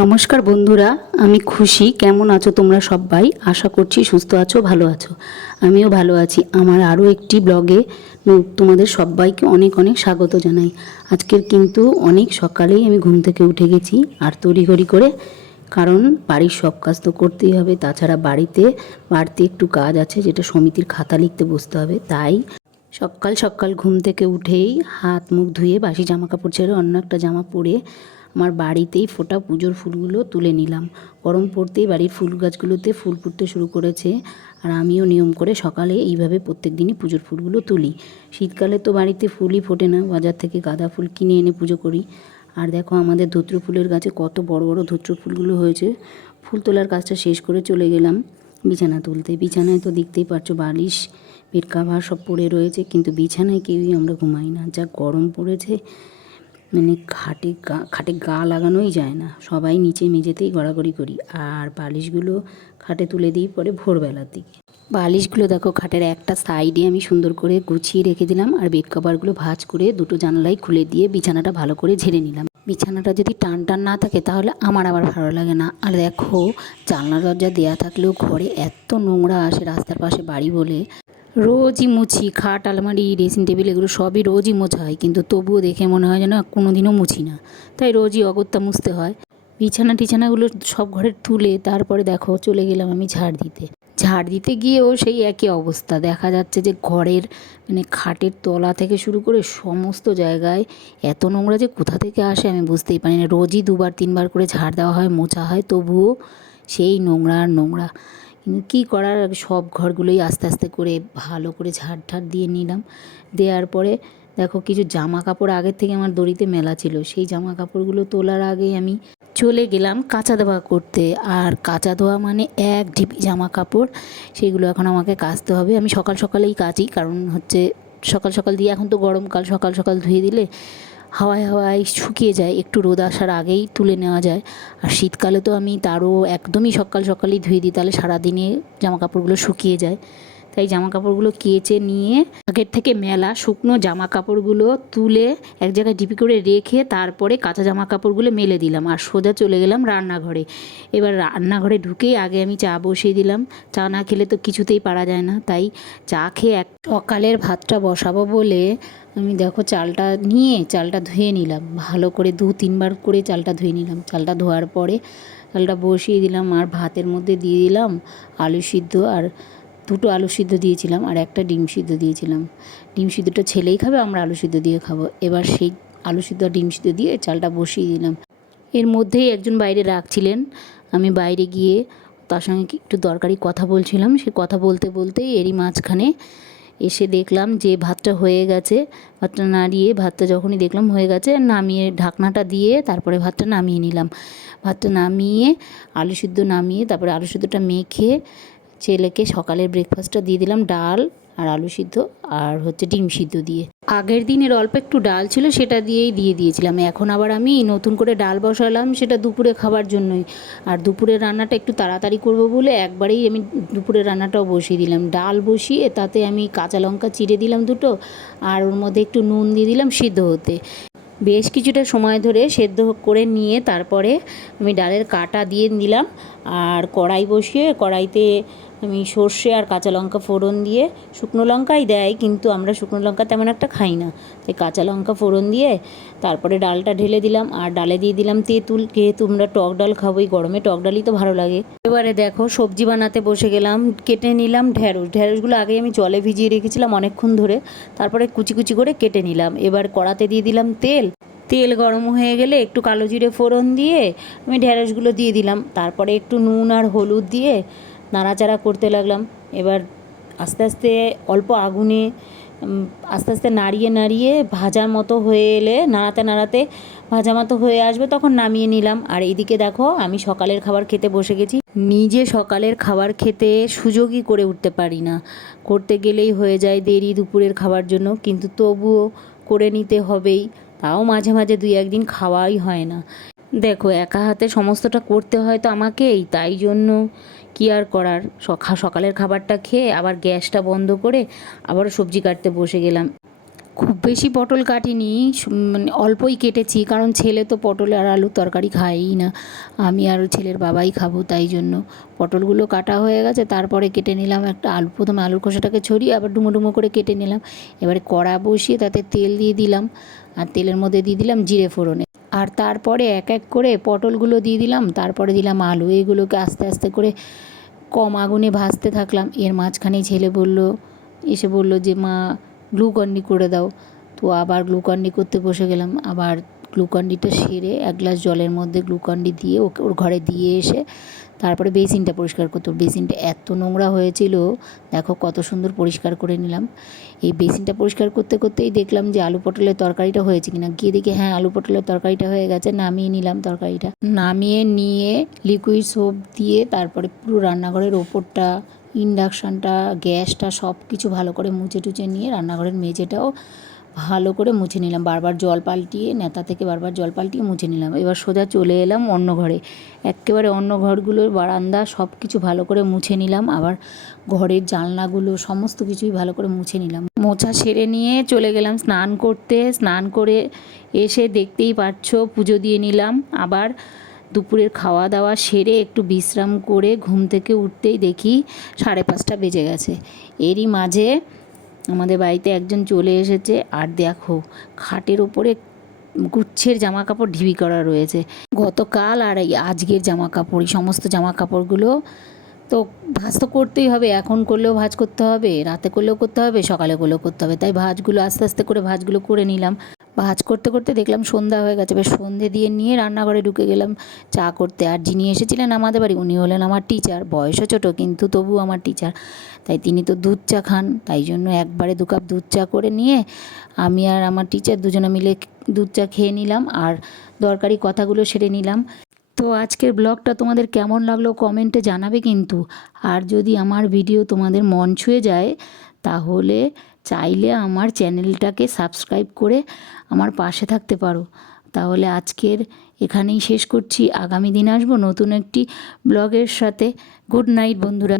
নমস্কার বন্ধুরা, আমি খুশি। কেমন আছো তোমরা সবাই? আশা করছি সুস্থ আছো, ভালো আছো। আমিও ভালো আছি। আমার আরও একটি ব্লগে তোমাদের সবাইকে অনেক অনেক স্বাগত জানাই। আজকের কিন্তু অনেক সকালেই আমি ঘুম থেকে উঠে গেছি, আর তড়িঘড়ি করে, কারণ বাড়ির সব কাজ তো করতেই হবে। তাছাড়া বাড়িতে বাড়তি একটু কাজ আছে, যেটা সমিতির খাতা লিখতে বসতে হবে। তাই সকাল সকাল ঘুম থেকে উঠেই হাত মুখ ধুয়ে বাসি জামা কাপড় ছেড়ে অন্য একটা জামা পরে আমার বাড়িতেই ফোটা পুজোর ফুলগুলো তুলে নিলাম। গরম পড়তেই বাড়ির ফুল গাছগুলোতে ফুল ফুটতে শুরু করেছে আর আমিও নিয়ম করে সকালে এইভাবে প্রত্যেক দিনই পুজোর ফুলগুলো তুলি। শীতকালে তো বাড়িতে ফুলই ফোটে না, বাজার থেকে গাঁদা ফুল কিনে এনে পুজো করি। আর দেখো আমাদের ধুত্র ফুলের গাছে কত বড় বড় ধুত্র ফুলগুলো হয়েছে। ফুল তোলার কাজটা শেষ করে চলে গেলাম। বিছানা তুলতে, বিছানায় তো দেখতেই পারছ বালিশ বেড কাভার সব পড়ে রয়েছে, কিন্তু বিছানায় কেউই আমরা ঘুমাই না। যা গরম পড়েছে মানে খাটে গা খাটে গা লাগানোই যায় না। সবাই নিচে মেঝেতেই গড়াগড়ি করি। আর বালিশগুলো খাটে তুলে দিই পরে ভোরবেলার দিকে। বালিশগুলো দেখো খাটের একটা সাইডে আমি সুন্দর করে গুছিয়ে রেখে দিলাম, আর বেড কভারগুলো ভাঁজ করে দুটো জানলাই খুলে দিয়ে বিছানাটা ভালো করে ঝেড়ে নিলাম। বিছানাটা যদি টান টান না থাকে, তাহলে আমার আবার ভালো লাগে না। আর দেখো, জানলা দরজা দেওয়া থাকলেও ঘরে এত নোংরা আসে রাস্তার পাশে বাড়ি বলে। রোজই মুছি, খাট, আলমারি ড্রেসিং টেবিল এগুলো সবই রোজই মোছা হয়, কিন্তু তবুও দেখে মনে হয় যেন কোনো দিনও মুছি না। তাই রোজই অগত্যা মুছতে হয়। বিছানা টিছানাগুলো সব ঘরে তুলে তারপরে দেখো, চলে গেলাম আমি ঝাড় দিতে। ঝাড় দিতে গিয়েও সেই একই অবস্থা। দেখা যাচ্ছে যে ঘরের মানে খাটের তলা থেকে শুরু করে সমস্ত জায়গায় এত নোংরা যে কোথা থেকে আসে আমি বুঝতেই পারি না রোজই দুবার, তিনবার করে ঝাড় দেওয়া হয়, মোছা হয়, তবুও সেই নোংরা আর নোংরা। কী করার? সব ঘরগুলোই আস্তে আস্তে করে ভালো করে ঝাড় ঠাড় দিয়ে নিলাম। দেওয়ার পরে দেখো কিছু জামা কাপড় আগের থেকে আমার দড়িতে মেলা ছিল। সেই জামা কাপড়গুলো তোলার আগেই আমি চলে গেলাম কাঁচা ধোয়া করতে। আর কাঁচা ধোয়া মানে এক ঢিপি জামা কাপড়, সেগুলো এখন আমাকে কাচতে হবে। আমি সকাল সকালেই কাচি, কারণ হচ্ছে সকাল সকাল দিয়ে এখন তো গরমকাল সকাল সকাল ধুয়ে দিলে হাওয়ায় হাওয়ায় শুকিয়ে যায়, একটু রোদ আসার আগেই তুলে নেওয়া যায়। আর শীতকালে তো আমি তারও একদমই সকাল সকালেই ধুয়ে দিই, তাহলে সারাদিনে জামা কাপড়গুলো শুকিয়ে যায়। তাই জামা কাপড়গুলো কেচে নিয়ে আগের থেকে মেলা শুকনো জামা কাপড়গুলো তুলে এক জায়গায় ডিপি করে রেখে তারপরে কাঁচা জামা কাপড়গুলো মেলে দিলাম আর সোজা চলে গেলাম রান্নাঘরে। এবার রান্নাঘরে ঢুকেই আগে আমি চা বসিয়ে দিলাম। চা না খেলে তো কিছুতেই পারা যায় না। তাই চা খেয়ে এক সকালের ভাতটা বসাবো বলে আমি দেখো চালটা নিয়ে চালটা ধুয়ে নিলাম। ভালো করে দু তিনবার করে চালটা ধুয়ে নিলাম। চালটা ধোয়ার পরে চালটা বসিয়ে দিলাম আর ভাতের মধ্যে দিয়ে দিলাম আলু সিদ্ধ আর দুটো আলু সিদ্ধ দিয়েছিলাম আর একটা ডিম সিদ্ধ দিয়েছিলাম। ডিম সিদ্ধটা ছেলেই খাবে, আমরা আলু সিদ্ধ দিয়ে খাব। এবার সেই আলু সিদ্ধ ডিম সিদ্ধ দিয়ে চালটা বসিয়ে দিলাম। এর মধ্যেই একজন বাইরে রাখছিলেন। আমি বাইরে গিয়ে তার সঙ্গে একটু দরকারি কথা বলছিলাম। সে কথা বলতে বলতেই এরই মাঝখানে এসে দেখলাম যে ভাতটা হয়ে গেছে। ভাতটা নাড়িয়ে, ভাতটা যখনই দেখলাম হয়ে গেছে, নামিয়ে ঢাকনাটা দিয়ে তারপরে ভাতটা নামিয়ে নিলাম। ভাতটা নামিয়ে, আলু সিদ্ধ নামিয়ে, তারপরে আলু সিদ্ধটা মেখে ছেলেকে সকালের ব্রেকফাস্টটা দিয়ে দিলাম, ডাল আর আলু সিদ্ধ আর হচ্ছে ডিম সিদ্ধ দিয়ে। আগের দিনের অল্প একটু ডাল ছিল, সেটা দিয়েই দিয়ে দিয়েছিলাম। এখন আবার আমি নতুন করে ডাল বসালাম, সেটা দুপুরে খাবার জন্যই। আর দুপুরের রান্নাটা একটু তাড়াতাড়ি করব বলে একবারেই আমি দুপুরের রান্নাটাও বসিয়ে দিলাম। ডাল বসিয়ে তাতে আমি কাঁচা লঙ্কা চিড়ে দিলাম দুটো আর ওর মধ্যে একটু নুন দিয়ে দিলাম সিদ্ধ হতে। বেশ কিছুটা সময় ধরে সেদ্ধ করে নিয়ে তারপরে আমি ডালের কাটা দিয়ে দিলাম আর কড়াই বসিয়ে কড়াইতে আমি সর্ষে আর কাঁচা লঙ্কা ফোড়ন দিয়ে শুকনো লঙ্কাই দেয়, কিন্তু আমরা শুকনো লঙ্কা তেমন একটা খাই না। তাই কাঁচা লঙ্কা ফোড়ন দিয়ে তারপরে ডালটা ঢেলে দিলাম, আর ডালে দিয়ে দিলাম তেঁতুল। যেহেতু আমরা টক ডাল খাব এই গরমে টক ডালই তো ভালো লাগে। এবারে দেখো, সবজি বানাতে বসে গেলাম, কেটে নিলাম ঢ্যাঁড়স ঢ্যাঁড়সগুলো আগে আমি জলে ভিজিয়ে রেখেছিলাম অনেকক্ষণ ধরে, তারপরে কুচি কুচি করে কেটে নিলাম। এবার কড়াতে দিয়ে দিলাম তেল। তেল গরম হয়ে গেলে একটু কালো জিরে ফোড়ন দিয়ে আমি ঢ্যাঁড়সগুলো দিয়ে দিলাম। তারপরে একটু নুন আর হলুদ দিয়ে নাড়াচাড়া করতে লাগলাম। এবার আস্তে আস্তে অল্প আগুনে আস্তে আস্তে নাড়িয়ে নাড়িয়ে ভাজার মতো হয়ে এলে, নাড়াতে নাড়াতে ভাজা মতো হয়ে আসবে তখন নামিয়ে নিলাম। আর এইদিকে দেখো, আমি সকালের খাবার খেতে বসে গেছি। নিজে সকালের খাবার খেতে সুযোগই করে উঠতে পারি না। করতে গেলেই হয়ে যায় দেরি দুপুরের খাবার জন্য, কিন্তু তবুও করে নিতে হবেই। তাও মাঝে মাঝে দুই একদিন খাওয়াই হয় না। দেখো, একা হাতে সমস্তটা করতে হয় তো আমাকেই, তাই জন্য কি আর করার? সকালের খাবারটা খেয়ে আবার গ্যাসটা বন্ধ করে আবারও সবজি কাটতে বসে গেলাম। খুব বেশি পটল কাটিনি মানে অল্পই কেটেছি, কারণ ছেলে তো পটল আর আলুর তরকারি খায়ই না। আমি আর ছেলের বাবাই খাব তাই জন্য। পটলগুলো কাটা হয়ে গেছে, তারপরে কেটে নিলাম একটা আলু, প্রথমে আলুর খোসাটাকে ছড়িয়ে আবার ডুমো ডুমো করে কেটে নিলাম। এবারে কড়া বসিয়ে তাতে তেল দিয়ে দিলাম। আর তেলের মধ্যে দিয়ে দিলাম জিরে ফোড়নে। আর তারপরে এক এক করে পটলগুলো দিয়ে দিলাম, তারপরে দিলাম আলু। এগুলোকে আস্তে আস্তে করে কম আগুনে ভাজতে থাকলাম। এর মাঝখানেই ছেলে বলল, এসে বলল যে, মা গ্লুকন্ডি করে দাও। তো আবার গ্লুকন্ডি করতে বসে গেলাম। আবার গ্লুকন্ডিটা সেরে এক গ্লাস জলের মধ্যে গ্লুকন্ডি দিয়ে ওকে, ওর ঘরে দিয়ে এসে তারপরে বেসিনটা পরিষ্কার করতো বেসিনটা এত নোংরা হয়েছিল, দেখো কত সুন্দর পরিষ্কার করে নিলাম। এই বেসিনটা পরিষ্কার করতে করতেই দেখলাম যে আলু পটলের তরকারিটা হয়েছে কিনা। গিয়ে দেখি হ্যাঁ আলু পটলের তরকারিটা হয়ে গেছে, নামিয়ে নিলাম তরকারিটা। নামিয়ে নিয়ে লিকুইড সোপ দিয়ে তারপরে পুরো রান্নাঘরের ওপরটা ইন্ডাকশানটা গ্যাসটা সব কিছু ভালো করে মুছে টুচে নিয়ে রান্নাঘরের মেঝেটাও ভালো করে মুছে নিলাম। বারবার জল পাল্টিয়ে নেতা থেকে বারবার জল পাল্টিয়ে মুছে নিলাম। এবার সোজা চলে এলাম অন্য ঘরে। একেবারে অন্য ঘরগুলোর বারান্দা সব কিছু ভালো করে মুছে নিলাম। আবার ঘরের জানলাগুলো সমস্ত কিছুই ভালো করে মুছে নিলাম। মোছা সেরে নিয়ে চলে গেলাম স্নান করতে। স্নান করে এসে দেখতেই পাচ্ছ, পুজো দিয়ে নিলাম। আবার দুপুরের খাওয়া দাওয়া সেরে একটু বিশ্রাম করে ঘুম থেকে উঠতেই দেখি সাড়ে পাঁচটা বেজে গেছে। এরই মাঝে আমাদের বাড়িতে একজন চলে এসেছে আর দেখো খাটের ওপরে গুচ্ছের জামা কাপড় ঢিবি করা রয়েছে। গতকাল আর এই আজকের জামা কাপড় এই সমস্ত জামা কাপড়গুলো তো ভাজ তো করতেই হবে, এখন করলেও ভাজ করতে হবে, রাতে করলেও করতে হবে, সকালে করলেও করতে হবে। তাই ভাজগুলো আস্তে আস্তে করে ভাজগুলো করে নিলাম। ভাজ করতে করতে দেখলাম সন্ধ্যা হয়ে গেছে। এবার সন্ধে দিয়ে নিয়ে রান্নাঘরে ঢুকে গেলাম চা করতে। আর যিনি এসেছিলেন আমাদের বাড়ি, উনি হলেন আমার টিচার বয়সও ছোটো, কিন্তু তবু আমার টিচার তাই তিনি তো দুধ চা খান, তাই জন্য একবারে দু কাপ দুধ চা করে নিয়ে আমি আর আমার টিচার দুজনে মিলে দুধ চা খেয়ে নিলাম আর দরকারি কথাগুলো সেরে নিলাম। তো আজকের ব্লগটা তোমাদের কেমন লাগল কমেন্টে জানাবে কিন্তু। আর যদি আমার ভিডিও তোমাদের মন ছুঁয়ে যায় তাহলে চাইলে আমার চ্যানেলটাকে সাবস্ক্রাইব করে আমার পাশে থাকতে পারো। তাহলে আজকের এখানেই শেষ করছি। আগামী দিন আসব নতুন একটি ব্লগের সাথে। গুড নাইট বন্ধুরা।